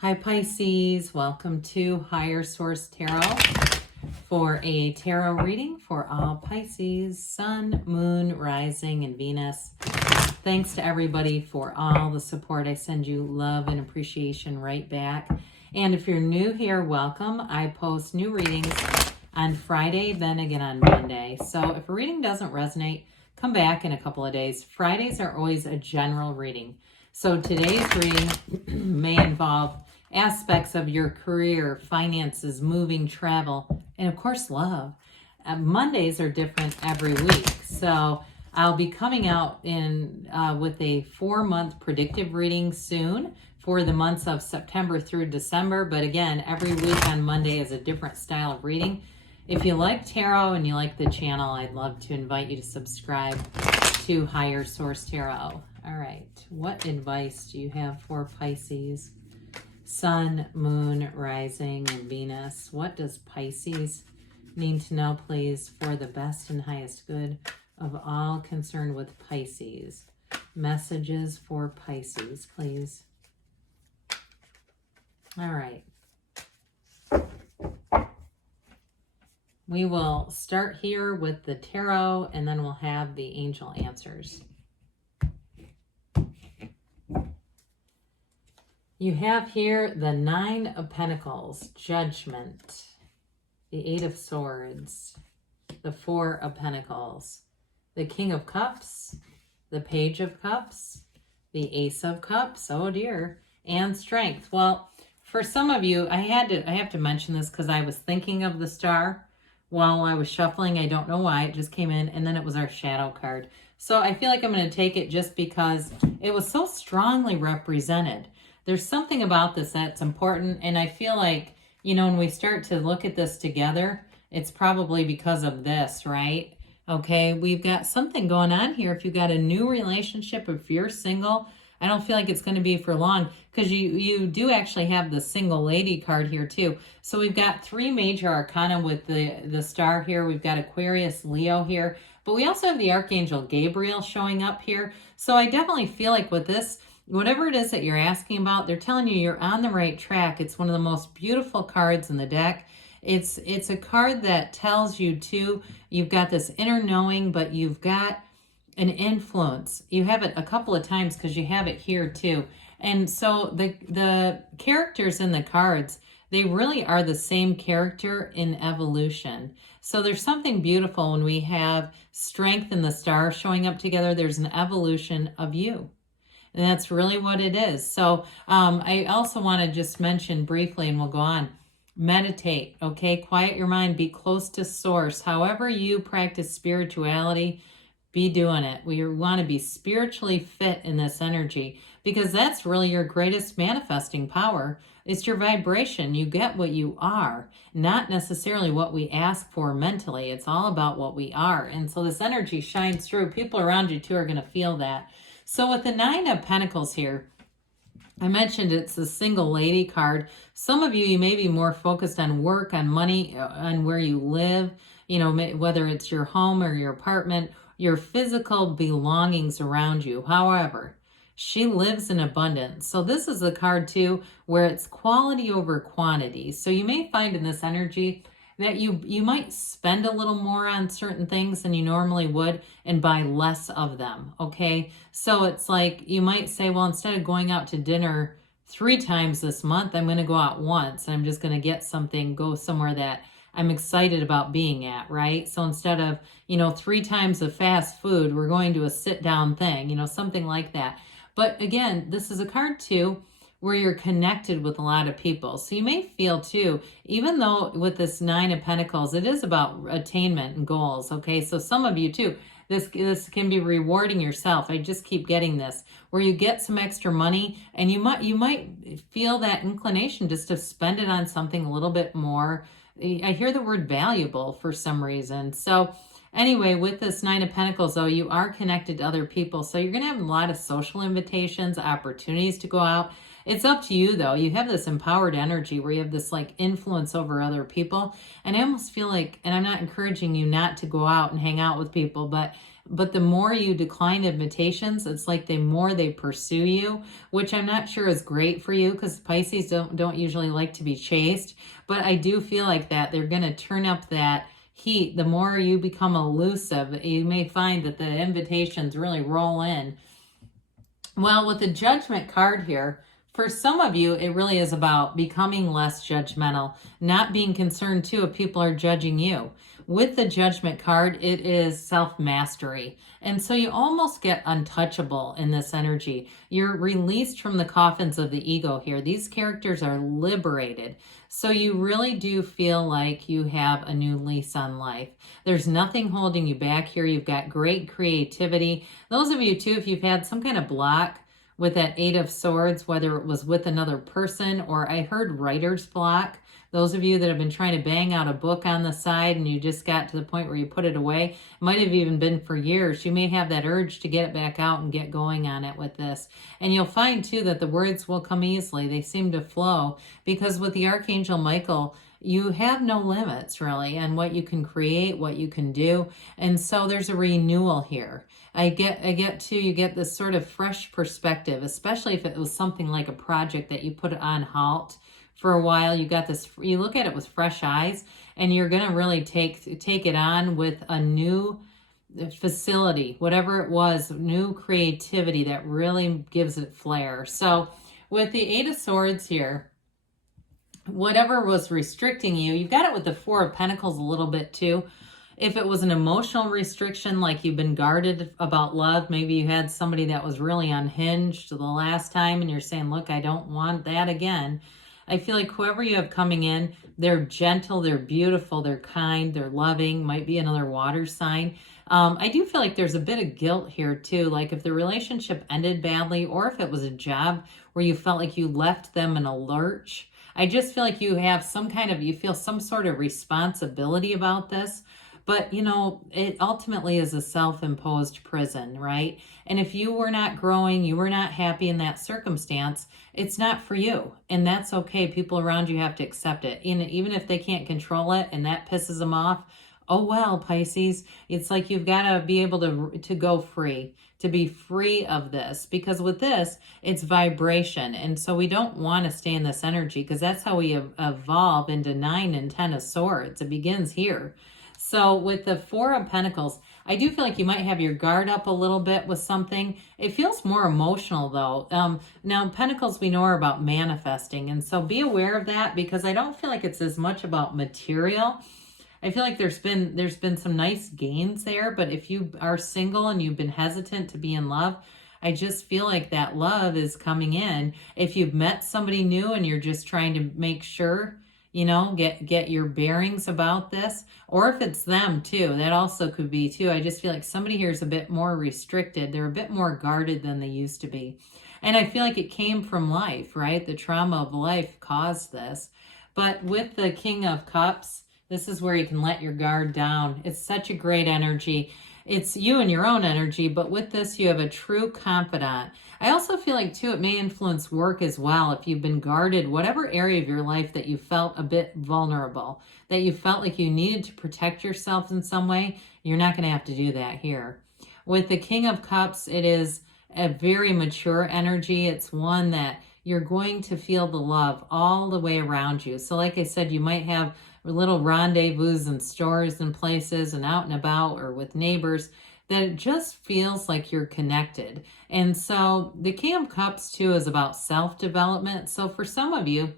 Hi Pisces, welcome to Higher Source Tarot for a tarot reading for all Pisces, Sun, Moon, Rising, and Venus. Thanks to everybody for all the support. I send you love and appreciation right back. And if you're new here, welcome. I post new readings on Friday, then again on Monday. So if a reading doesn't resonate, come back in a couple of days. Fridays are always a general reading. So today's reading may involve aspects of your career, finances, moving, travel, and of course love. Mondays are different every week. So I'll be coming out with a 4-month predictive reading soon for the months of September through December. But again, every week on Monday is a different style of reading. If you like tarot and you like the channel, I'd love to invite you to subscribe to Higher Source Tarot. All right, what advice do you have for Pisces? Sun, Moon, Rising, and Venus. What does Pisces need to know, please, for the best and highest good of all concerned with Pisces? Messages for Pisces, please. All right. We will start here with the tarot, and then we'll have the angel answers. You have here the 9 of Pentacles, Judgment, the 8 of Swords, the 4 of Pentacles, the King of Cups, the Page of Cups, the Ace of Cups, oh dear, and Strength. Well, for some of you, I have to mention this because I was thinking of the Star while I was shuffling. I don't know why, it just came in, and then it was our shadow card. So I feel like I'm going to take it just because it was so strongly represented. There's something about this that's important, and I feel like, you know, when we start to look at this together, it's probably because of this, right? Okay, we've got something going on here. If you've got a new relationship, if you're single, I don't feel like it's going to be for long, because you do actually have the single lady card here too. So we've got 3 major arcana with the star here. We've got Aquarius, Leo here, but we also have the Archangel Gabriel showing up here. So I definitely feel like with this, whatever it is that you're asking about, they're telling you you're on the right track. It's one of the most beautiful cards in the deck. It's a card that tells you too, you've got this inner knowing, but you've got an influence. You have it a couple of times because you have it here too. And so the characters in the cards, they really are the same character in evolution. So there's something beautiful when we have Strength and the Star showing up together. There's an evolution of you. And that's really what it is. So I also want to just mention briefly, and we'll go on, meditate, okay? Quiet your mind, be close to source. However you practice spirituality, be doing it. We want to be spiritually fit in this energy, because that's really your greatest manifesting power. It's your vibration. You get what you are, not necessarily what we ask for mentally. It's all about what we are. And so this energy shines through. People around you too are going to feel that. So with the 9 of Pentacles here, I mentioned it's the single lady card. Some of you may be more focused on work, on money, on where you live, you know, whether it's your home or your apartment, your physical belongings around you. However, she lives in abundance. So this is the card too, where it's quality over quantity. So you may find in this energy that you might spend a little more on certain things than you normally would and buy less of them, okay? So it's like you might say, well, instead of going out to dinner 3 times this month, I'm going to go out once, and I'm just going to get something, go somewhere that I'm excited about being at, right? So instead of, 3 times of fast food, we're going to a sit-down thing, something like that. But again, this is a card too where you're connected with a lot of people. So you may feel too, even though with this 9 of Pentacles, it is about attainment and goals, okay? So some of you too, this can be rewarding yourself. I just keep getting this, where you get some extra money and you might feel that inclination just to spend it on something a little bit more. I hear the word valuable for some reason. So anyway, with this 9 of Pentacles, though, you are connected to other people. So you're going to have a lot of social invitations, opportunities to go out. It's up to you, though. You have this empowered energy where you have this like influence over other people. And I almost feel like, and I'm not encouraging you not to go out and hang out with people, but but the more you decline invitations, it's like the more they pursue you, which I'm not sure is great for you, because Pisces don't usually like to be chased. But I do feel like that they're going to turn up that heat. The more you become elusive, you may find that the invitations really roll in. Well, with the Judgment card here, for some of you, it really is about becoming less judgmental, not being concerned too if people are judging you. With the Judgment card, it is self-mastery. And so you almost get untouchable in this energy. You're released from the coffins of the ego here. These characters are liberated. So you really do feel like you have a new lease on life. There's nothing holding you back here. You've got great creativity. Those of you too, if you've had some kind of block with that Eight of Swords, whether it was with another person, or I heard writer's block. Those of you that have been trying to bang out a book on the side and you just got to the point where you put it away, it might have even been for years. You may have that urge to get it back out and get going on it with this. And you'll find too that the words will come easily. They seem to flow, because with the Archangel Michael, you have no limits really on what you can create, what you can do. And so there's a renewal here. You get this sort of fresh perspective, especially if it was something like a project that you put on halt for a while. You got this, you look at it with fresh eyes, and you're going to really take it on with a new facility, whatever it was, new creativity that really gives it flair. So with the Eight of Swords here, whatever was restricting you, you've got it with the Four of Pentacles a little bit too. If it was an emotional restriction, like you've been guarded about love, maybe you had somebody that was really unhinged the last time and you're saying, look, I don't want that again. I feel like whoever you have coming in, they're gentle, they're beautiful, they're kind, they're loving, might be another water sign. I do feel like there's a bit of guilt here too, like if the relationship ended badly, or if it was a job where you felt like you left them in a lurch. I just feel like you have you feel some sort of responsibility about this. But, you know, it ultimately is a self-imposed prison, right? And if you were not growing, you were not happy in that circumstance, it's not for you. And that's okay. People around you have to accept it. And even if they can't control it and that pisses them off, oh well, Pisces, it's like you've got to be able to go free, to be free of this. Because with this, it's vibration. And so we don't want to stay in this energy, because that's how we evolve into 9 and 10 of Swords. It begins here. So with the Four of Pentacles, I do feel like you might have your guard up a little bit with something. It feels more emotional though. Now Pentacles we know are about manifesting, and so be aware of that, because I don't feel like it's as much about material. I feel like there's been some nice gains there, but if you are single and you've been hesitant to be in love, I just feel like that love is coming in. If you've met somebody new and you're just trying to make sure, you know, get your bearings about this, or if it's them too, that also could be too. I just feel like somebody here is a bit more restricted. They're a bit more guarded than they used to be. And I feel like it came from life, right? The trauma of life caused this. But with the King of Cups, this is where you can let your guard down. It's such a great energy. It's you and your own energy, but with this, you have a true confidant. I also feel like, too, it may influence work as well. If you've been guarded, whatever area of your life that you felt a bit vulnerable, that you felt like you needed to protect yourself in some way, you're not going to have to do that here. With the King of Cups, it is a very mature energy. It's one that you're going to feel the love all the way around you. So like I said, you might have little rendezvous in stores and places and out and about, or with neighbors, that it just feels like you're connected. And so the King of Cups too is about self-development. So for some of you,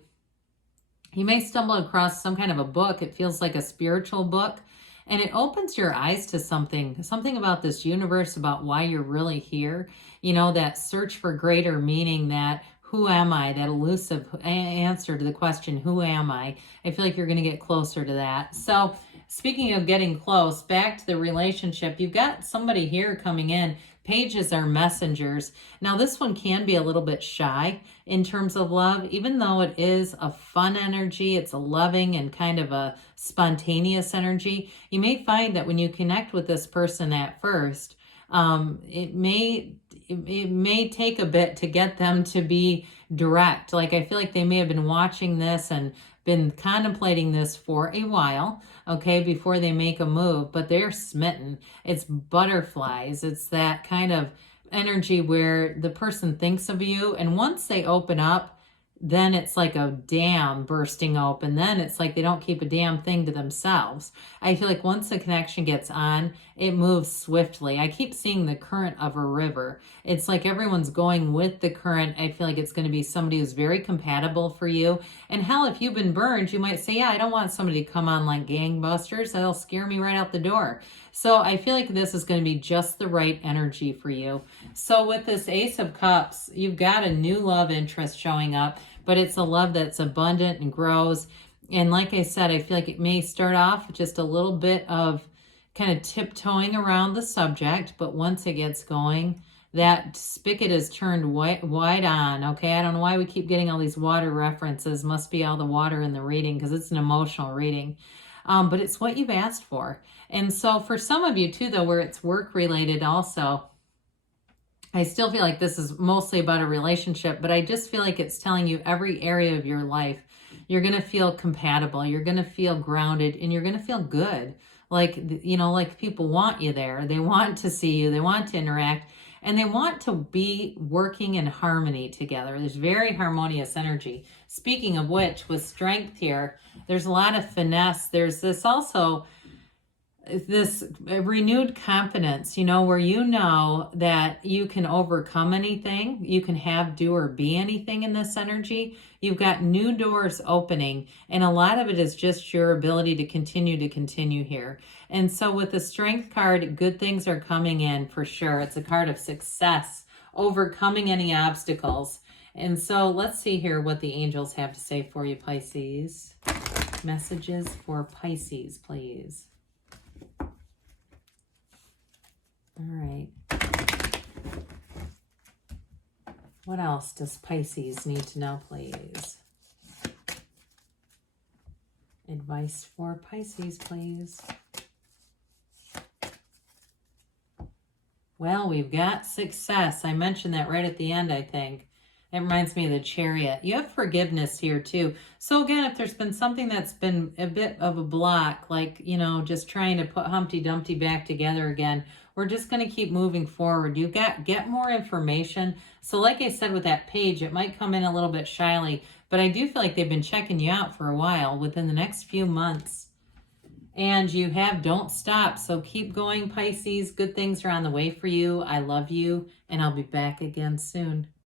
you may stumble across some kind of a book. It feels like a spiritual book, and it opens your eyes to something about this universe, about why you're really here. You know, that search for greater meaning, that who am I? That elusive answer to the question, who am I? I feel like you're going to get closer to that. So speaking of getting close, back to the relationship, you've got somebody here coming in. Pages are messengers. Now this one can be a little bit shy in terms of love, even though it is a fun energy. It's a loving and kind of a spontaneous energy. You may find that when you connect with this person at first, it may take a bit to get them to be direct. Like, I feel like they may have been watching this and been contemplating this for a while, okay, before they make a move, but they're smitten. It's butterflies. It's that kind of energy where the person thinks of you, and once they open up, then it's like a dam bursting open. Then it's like they don't keep a damn thing to themselves. I feel like once the connection gets on, it moves swiftly. I keep seeing the current of a river. It's like everyone's going with the current. I feel like it's going to be somebody who's very compatible for you. And hell, if you've been burned, you might say, yeah, I don't want somebody to come on like gangbusters. That'll scare me right out the door. So I feel like this is going to be just the right energy for you. So with this Ace of Cups, you've got a new love interest showing up, but it's a love that's abundant and grows. And like I said, I feel like it may start off just a little bit of kind of tiptoeing around the subject, but once it gets going, that spigot is turned wide on, okay? I don't know why we keep getting all these water references. Must be all the water in the reading because it's an emotional reading. But it's what you've asked for. And so for some of you too, though, where it's work related also, I still feel like this is mostly about a relationship, but I just feel like it's telling you every area of your life, you're going to feel compatible, you're going to feel grounded, and you're going to feel good. Like, you know, like people want you there. They want to see you. They want to interact, and they want to be working in harmony together. There's very harmonious energy. Speaking of which, with strength here, there's a lot of finesse. There's this also, this renewed confidence, you know, where you know that you can overcome anything, you can have, do, or be anything in this energy. You've got new doors opening, and a lot of it is just your ability to continue here. And so with the Strength card, good things are coming in for sure. It's a card of success, overcoming any obstacles. And so let's see here what the angels have to say for you, Pisces. Messages for Pisces, please. All right. What else does Pisces need to know, please? Advice for Pisces, please. Well, we've got success. I mentioned that right at the end, I think. That reminds me of the Chariot. You have forgiveness here too. So again, if there's been something that's been a bit of a block, like, you know, just trying to put Humpty Dumpty back together again, we're just going to keep moving forward. You get more information. So like I said with that page, it might come in a little bit shyly, but I do feel like they've been checking you out for a while within the next few months. And you have don't stop. So keep going, Pisces. Good things are on the way for you. I love you, and I'll be back again soon.